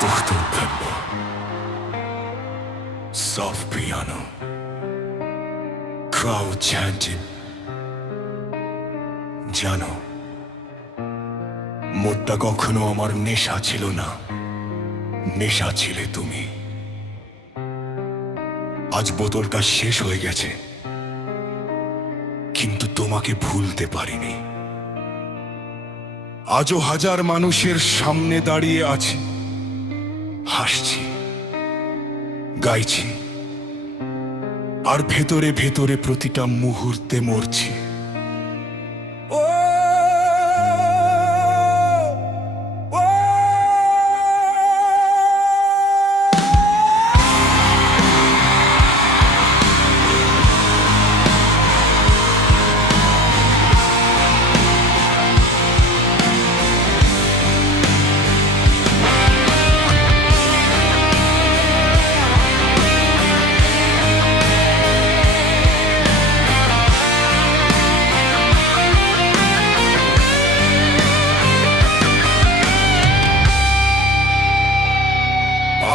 Tutto il tempo. Soft piano. Crowd chanting. জানো, মোটটা কখনো আমার নেশা ছিল না, নেশা ছিলে তুমি। আজ বোতলটা শেষ হয়ে গেছে, কিন্তু তোমাকে ভুলতে পারিনি। আজও হাজার মানুষের সামনে দাঁড়িয়ে আছি, হাসছি, গাইছি, আর ভেতরে ভেতরে প্রতিটা মুহূর্তে মরছি।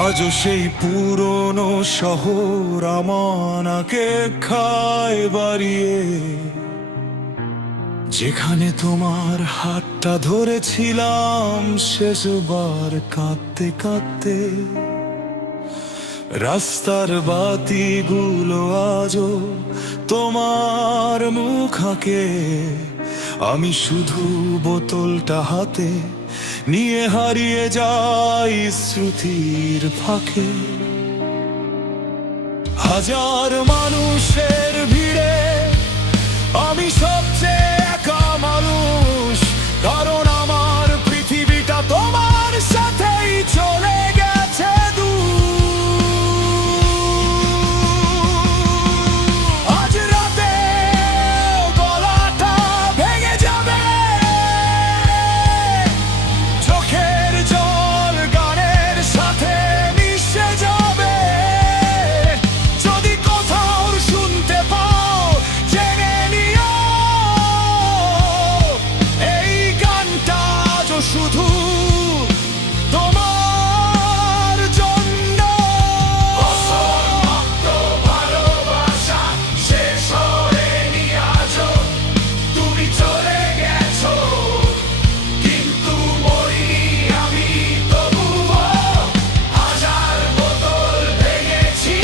আজও সেই পুরনো শহর আমাকে খায় বাড়িয়ে, যেখানে তোমার হাতটা ধরেছিলাম শেষবার কাঁদতে কাঁদতে। রাস্তার বাতিগুলো আজও তোমার মুখ আঁকে, আমি শুধু বোতলটা হাতে নিয়ে হারিয়ে যাই স্মৃতির ফাঁকে। হাজার মানুষের ভিড়ে আমি সবচেয়ে একা মানুষ, কারণ আমার পৃথিবীটা তোমার সাথেই চলে গেছে দূর। আজ রাতে গলাটা ভেঙে যাবে, চোখের জল গানের সাথে মিশে যাবে। যদি কোথাও শুনতে পাও জেনে নিও, এই গানটা আজও শুধু তোমার জন্য। ভালোবাসা শেষ হয়নি আজও, তুমি চলে গেছো, কিন্তু মরিনি আমি তবুও। হাজার বোতল ভেঙেছি,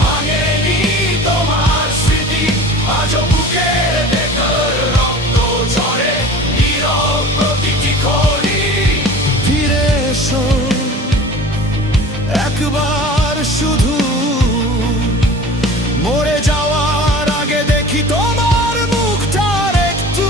ভাঙেনি তোমার স্মৃতি। আজও বুকের ভেতর রক্ত ঝরে, নীরব প্রতিটি খনি। ফিরে এসো একবার শুধু, মরে যাওয়ার আগে দেখি তোমার মুখটার একটু।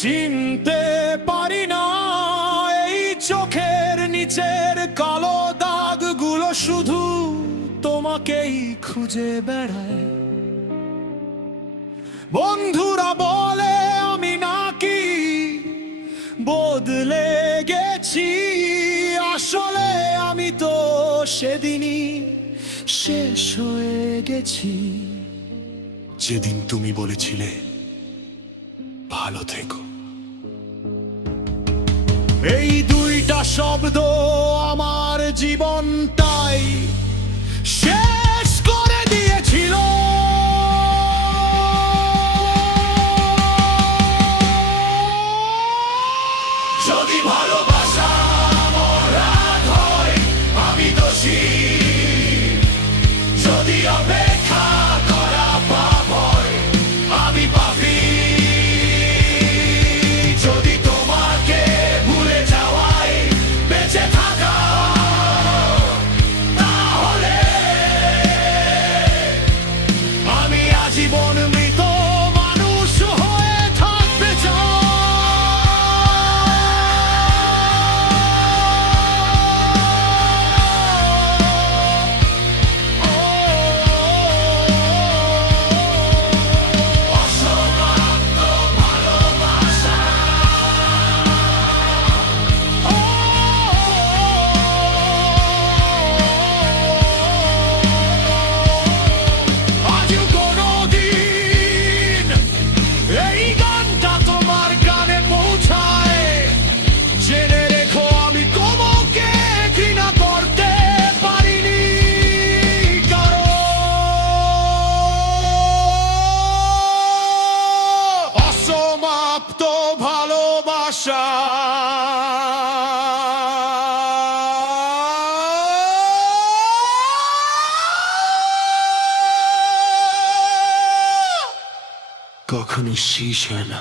চিনতে পারি না এই চোখের নিচের কালো দাগগুলো, শুধু তোমাকেই খুঁজে বেড়ায়। বন্ধুরা বলে আমি নাকি বদলে গেছি, আসলে আমি তো সেদিনই শেষ হয়ে গেছি। যেদিন তুমি বলেছিলে ভালো থেকো, এই দুইটা শব্দ আমার জীবনটাই শেষ করে দিয়েছিল। যদি ভালোবাসা অপরাধ হয় আমি দোষী, যদি অপেক্ষা করা পাপ হয় প্রাপ্ত ভালোবাসা কখনো শেষ হয় না।